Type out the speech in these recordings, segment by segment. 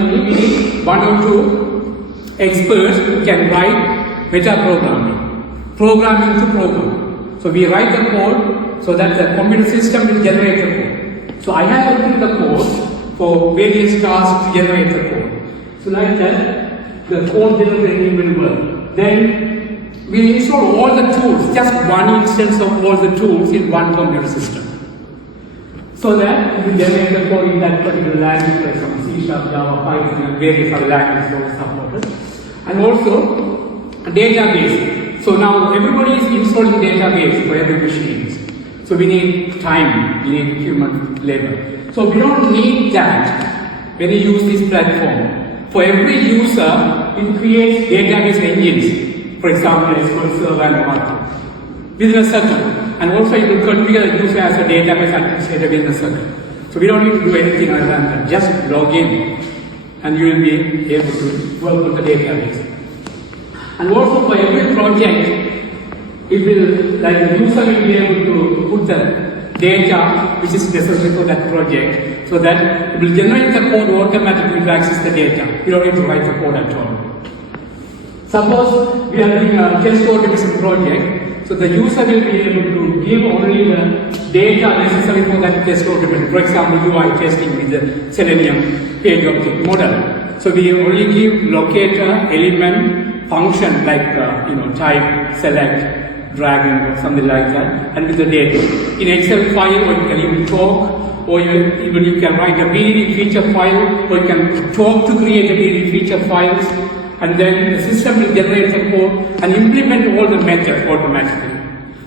normally we need one or two experts who can write metaprogramming, programming to program. So we write the code so that the computer system will generate the code. So I have written the code for various tasks to generate the code. So like that, the code generating will work. Then we install all the tools, just one instance of all the tools in one computer system. So that we generate the code in that particular language, like some C#, Java, Python, and various other languages that are supported. And also a database. So now everybody is installing database for every machine. So we need time, we need human labor. So we don't need that when you use this platform. For every user, it creates database engines. For example, SQL Server and what within a second. And also it will configure the user as a database administrator within a second. So we don't need to do anything other than that. Just log in and you will be able to work with the database. And also for every project, it will, like the user will be able to put the data which is necessary for that project, so that it will generate the code automatically to access the data. You don't need to write the code at all. Suppose we are doing a test automation project, so the user will be able to give only the data necessary for that test automation. For example, UI testing with the Selenium page object model. So we only give locator, element, function like type, select, drag or something like that, and with the data. In Excel file, or you can even talk, or even you can write a BDD feature file, or you can talk to create a BDD feature files, and then the system will generate the code and implement all the methods automatically.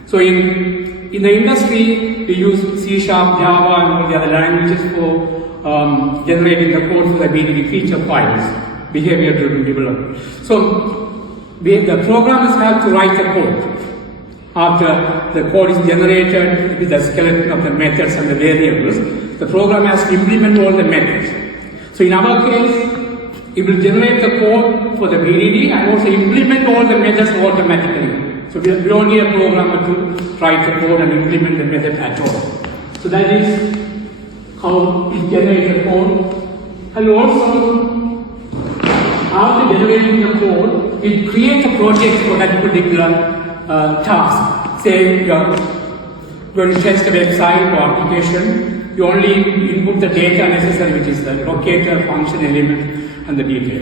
So in the industry, we use C#, Java, and all the other languages for generating the code for the BDD feature files, behavior-driven development. So the programmers have to write the code. After the code is generated with the skeleton of the methods and the variables, the program has to implement all the methods. So in our case, it will generate the code for the BDD and also implement all the methods automatically. So we don't need a programmer to write the code and implement the method at all. So that is how it generates the code. And also, after generating the code, it creates a project for that particular task. Say you are going to test a website or application, you only input the data necessary, which is the locator, function, element, and the detail.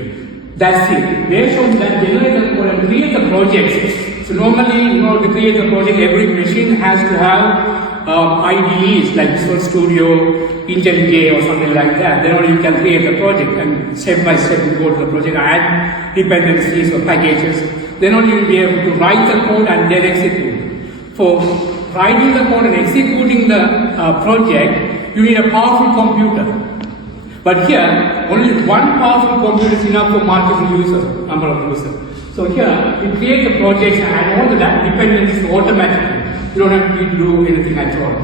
That's it. Based on that, generate the code and create the projects. So normally, in order to create a project, every machine has to have IDEs like Visual Studio, IntelliJ or something like that. Then only you can create a project and step by step you go to the project, add dependencies or packages. Then only you will be able to write the code and then execute. For writing the code and executing the project, you need a powerful computer. But here, only one powerful computer is enough for multiple number of users. So here, we create the projects and all that dependencies automatically. You don't have to do anything at all.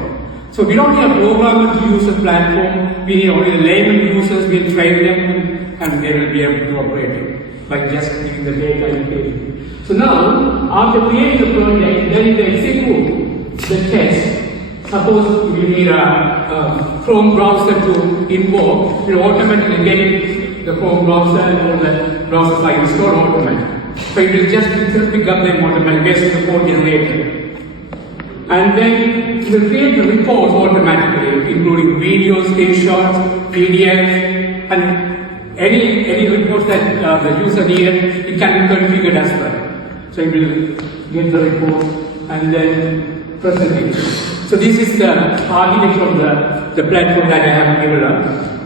So we don't need a programmer to use the platform. We need only the layman users. We'll train them and they will be able to operate it by just giving the data and data. So now, after creating the project, then we execute the test. Suppose we need a Chrome browser to invoke, it will automatically get the Chrome browser and all the browsers are installed automatically. So it will just pick up them automatically based on the code generated. And then it will create the reports automatically, including videos, screenshots, PDFs, and any reports that the user needed, it can be configured as well. So it will get the report and then present it. So this is the architecture of the platform that I have developed.